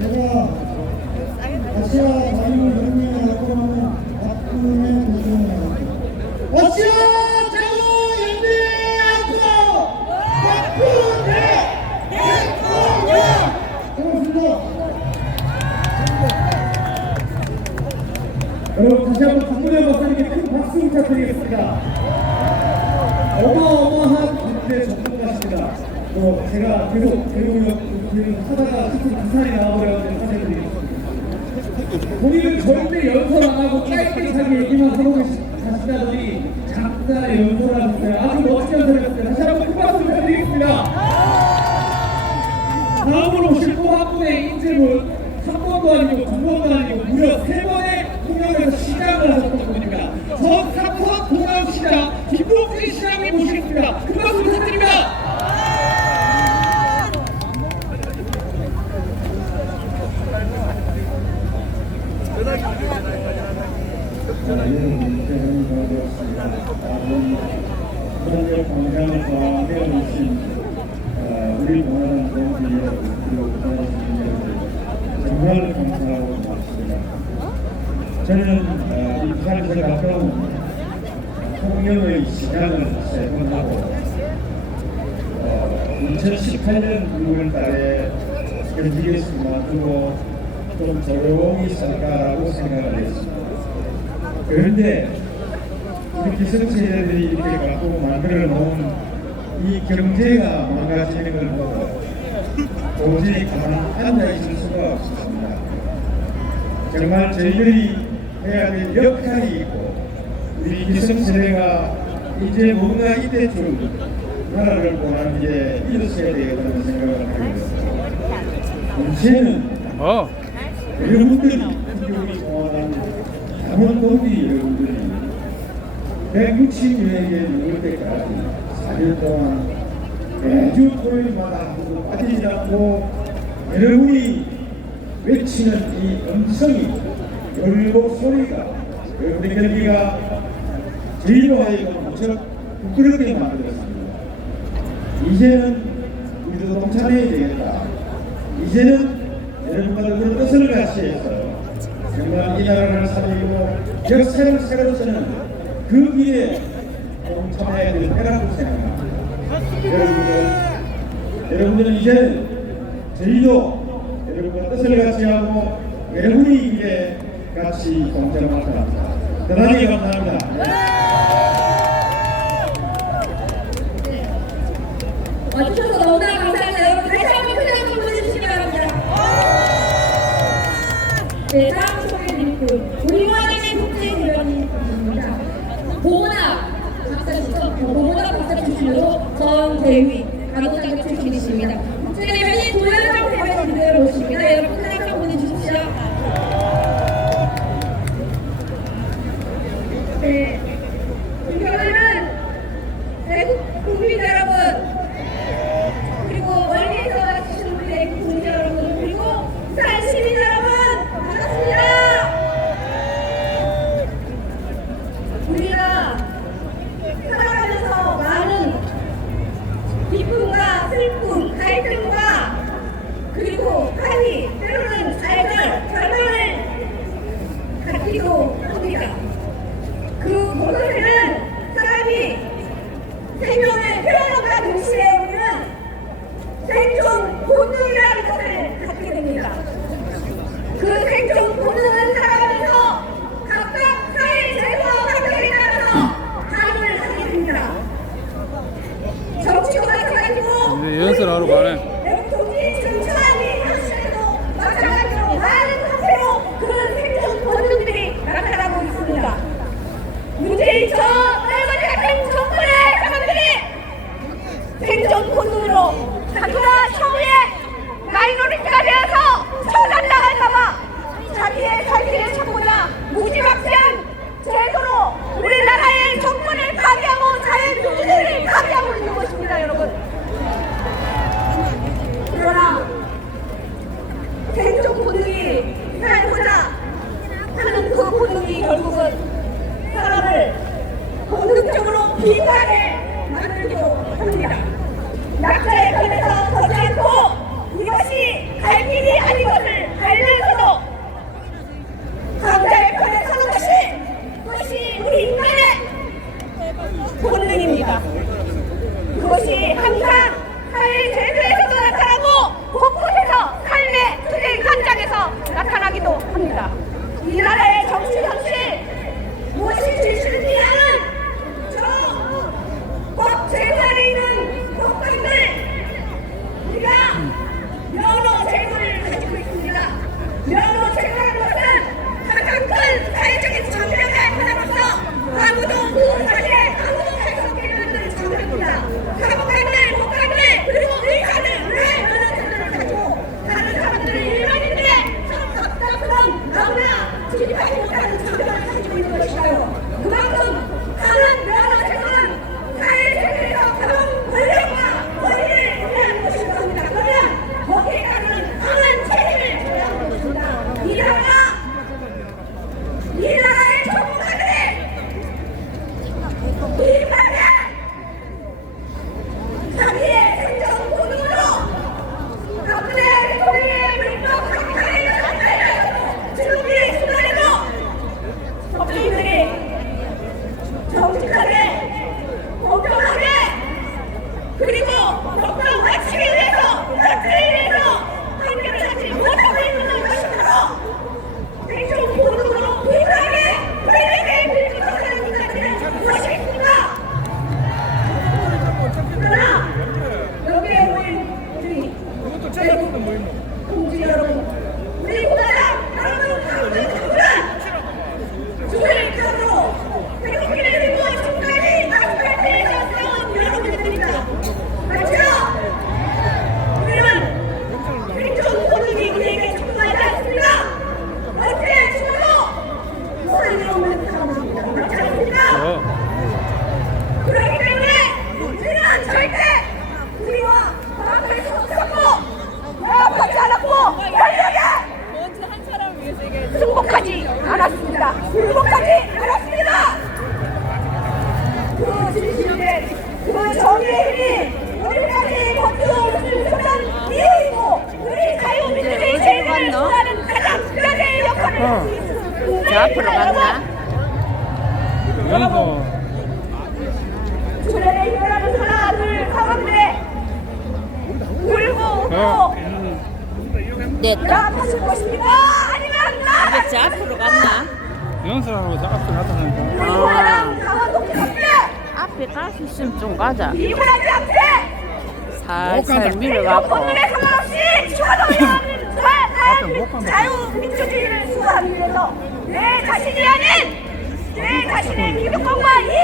제가 아시아 자유혁명을 앞으로는 박근혜 대통령 아시아 자유혁명 앞으로 박근혜 대통령 고맙습니다. 여러분 다시 한번 박근혜 박사님께 큰 박수 부탁드리겠습니다. 어마어마한 문제 전문 또 제가 계속 배우역 하다가 스스로 부산이 나와버려가지고 사죄드리겠습니다. 본인은 절대 연설 안 하고 짧게 자기 얘기만 하고 계시- 가시다더니 작다 연설을 하셨어요. 아주 멋진 연설을 했어요. 다시 한번 큰 박수 부탁드리겠습니다. 다음으로 오실 또한 분의 인질은 한 번도 아니고 두 번도 아니고 무려 세 번의 통영에서 시장을 하셨던 분입니다. 전 삼선 공항시장 김동진 시장님 모시겠습니다. 큰 박수 부탁드립니다. 현재 광장에서 내어주신 우리 동아는 동지 여러분 그리고 여러분 정말 감사하고 고맙습니다. 저는 어, 이 부산에서 가까운 통영의 시장을 세분하고 어, 2018년 6월 달에 경기에서 놔두고 좀 조용히 있을까라고 생각을 했습니다. 그런데 우리 기성세대들이 이렇게 갖고 만들어 놓은 이 경제가 망가지는 걸 보고 도저히 가만히 앉아 있을 수가 없었습니다. 정말 저희들이 해야 될 역할이 있고 우리 기성세대가 이제 뭔가 이때쯤 나라를 보는 게 이루어져야 되겠다는 생각을 하게 됐습니다. 문제는 어. 여러분들이 우리 동지 여러분들이 160명에게 누울 때까지 4년 동안 매주 토요일마다 빠지지 않고 여러분이 외치는 이 음성이 열고 소리가 여러분의 경기가 저희로 하여금 무척 부끄럽게 만들었습니다. 이제는 우리도 동참해야 되겠다. 이제는 여러분과도 그런 뜻을 같이 해서 정말 이 나라를 살리고 역사를 새로서는 그 길에 동참해야 될 때라고 생각합니다. 여러분들, 여러분들은 이제 저희도 여러분과 뜻을 같이 하고 이 길에 같이 동참할 겁니다. 대단히 감사합니다. 와주셔서 너무나 감사합니다. 여러분 다시 한번 큰 박수 보내주시기 바랍니다. 네, 소개드릴 분 우리 모아님의 국제 대변인 입니다. 보문학 박사 시점 보문학 박사 출신으로 전대위 간호장교 출신이십니다. 국제 대변인 도현상 대변인들 모십니다. 여러분 큰 박수 보내주십시오. 네, 존경하는 대국 국민 여러분 그리고 멀리서 와주신 우리 애국 국민 여러분 그리고 부산 시민 여러분 반갑습니다. 우리가 살아가면서 많은 기쁨과 슬픔, 갈등과 그리고 한이 때로는 좌절, 결론을 갖기도 합니다. 그 모든 사람이 생명을 표현한다 동시에 우리는 생존 본능이라는 것을 갖게 됩니다. 그 생존 본능을 살아가면서 각각 사회 제도와 환경에 따라서 반응을 하게 됩니다. 정치도 마찬가지고 이제 연설하러 가네. 외국 동지 지금 처한이 현실에도 마찬가지로 많은 형태로 그런 생존 본능들이 나타나고 있습니다. 문재인 저 빨간 같은 정권의 사람들이 생존 본능으로 자기가 처우에 마이너리티가 되어서 처단당할까봐 자기의 살기를 찾고자 무지막지한 제도로 우리나라의 정권을 파괴하고 자유민주주의를 파괴하고 있는 것입니다 여러분 그러나 생존 본능이 살고자 하는 그 본능이 결국은 사람을 본능적으로 비관에 만들기도 합니다. 약자의 편에서 서지 않고 이것이 갈 길이 것을 그 정의의 힘이 우리까지 버텨올 수있었 이유이고 우리 자유민주주의 네, 세계를 구하는 가장 중요한 역할을 어. 저 앞으로 갔나? 여러분 주변에 힘을 하나 둘 가운데 울고 웃고 됐다. 하고 싶니까? 아니면 나? 이제 앞으로 갔나? 연설하고 앞으로 갔다 하니까. 우리 사람 강화도 앞에가 수심좀 가자. 이분한테 앞에! 살살 밀어가고. 네, 오늘의 상관없이 추가동의합니다. 자유민주주의를 수호하기 위해서 내 자신이 아닌 내 자신의 기득권과 이익